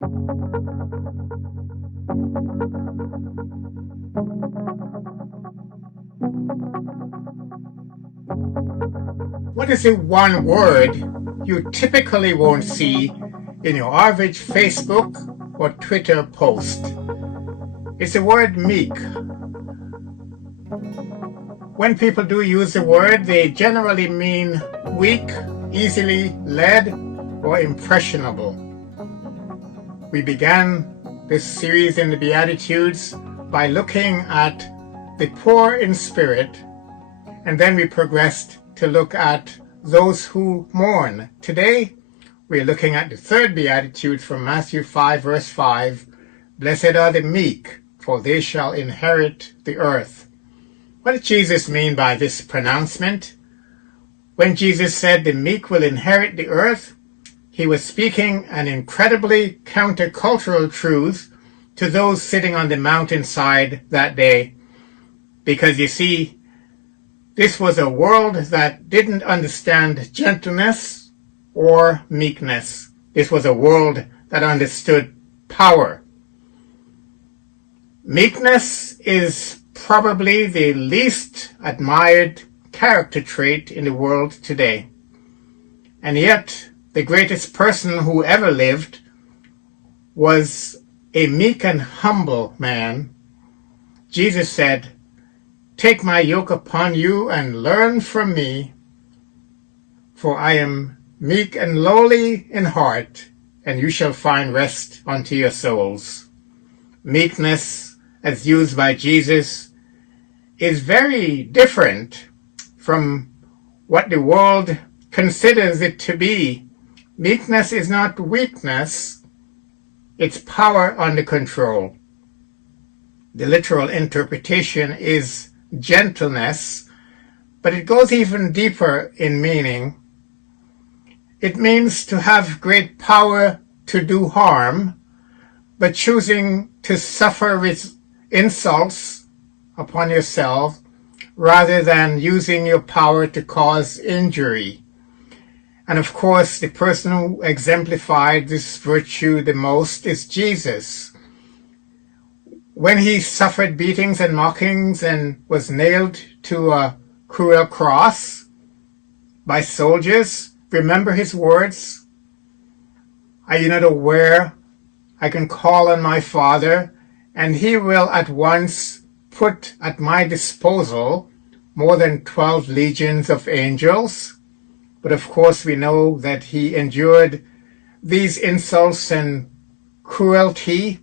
What is the one word you typically won't see in your average Facebook or Twitter post? It's the word meek. When people do use the word, they generally mean weak, easily led, or impressionable. We began this series in the Beatitudes by looking at the poor in spirit, and then we progressed to look at those who mourn. Today, we're looking at the third Beatitude from Matthew 5, verse 5. Blessed are the meek, for they shall inherit the earth. What did Jesus mean by this pronouncement? When Jesus said the meek will inherit the earth, he was speaking an incredibly countercultural truth to those sitting on the mountainside that day. Because you see, this was a world that didn't understand gentleness or meekness. This was a world that understood power. Meekness is probably the least admired character trait in the world today. And yet, the greatest person who ever lived was a meek and humble man. Jesus said, "Take my yoke upon you and learn from me, for I am meek and lowly in heart, and you shall find rest unto your souls." Meekness, as used by Jesus, is very different from what the world considers it to be. Meekness is not weakness, it's power under control. The literal interpretation is gentleness, but it goes even deeper in meaning. It means to have great power to do harm, but choosing to suffer insults upon yourself rather than using your power to cause injury. And of course, the person who exemplified this virtue the most is Jesus. When he suffered beatings and mockings and was nailed to a cruel cross by soldiers, remember his words? "Are you not aware I can call on my Father, and he will at once put at my disposal more than 12 legions of angels"? But of course we know that he endured these insults and cruelty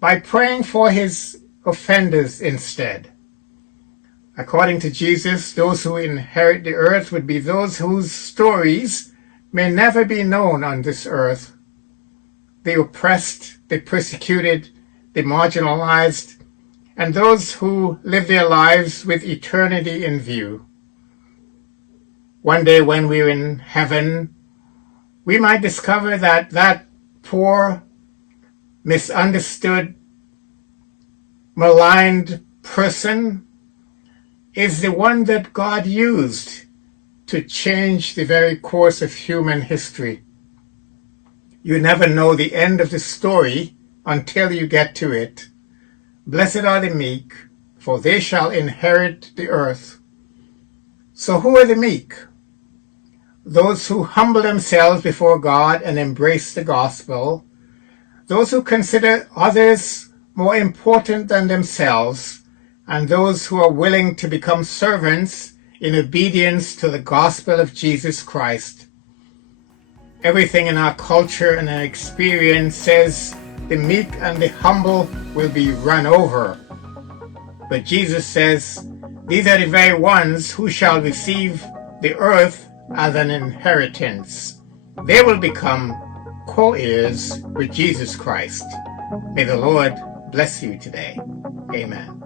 by praying for his offenders instead. According to Jesus, those who inherit the earth would be those whose stories may never be known on this earth. The oppressed, the persecuted, the marginalized, and those who live their lives with eternity in view. One day when we're in heaven, we might discover that that poor, misunderstood, maligned person is the one that God used to change the very course of human history. You never know the end of the story until you get to it. Blessed are the meek, for they shall inherit the earth. So who are the meek? Those who humble themselves before God and embrace the gospel. Those who consider others more important than themselves, and those who are willing to become servants in obedience to the gospel of Jesus Christ. Everything in our culture and our experience says the meek and the humble will be run over. But Jesus says, these are the very ones who shall receive the earth as an inheritance. They will become co-heirs with Jesus Christ. May the Lord bless you today. Amen.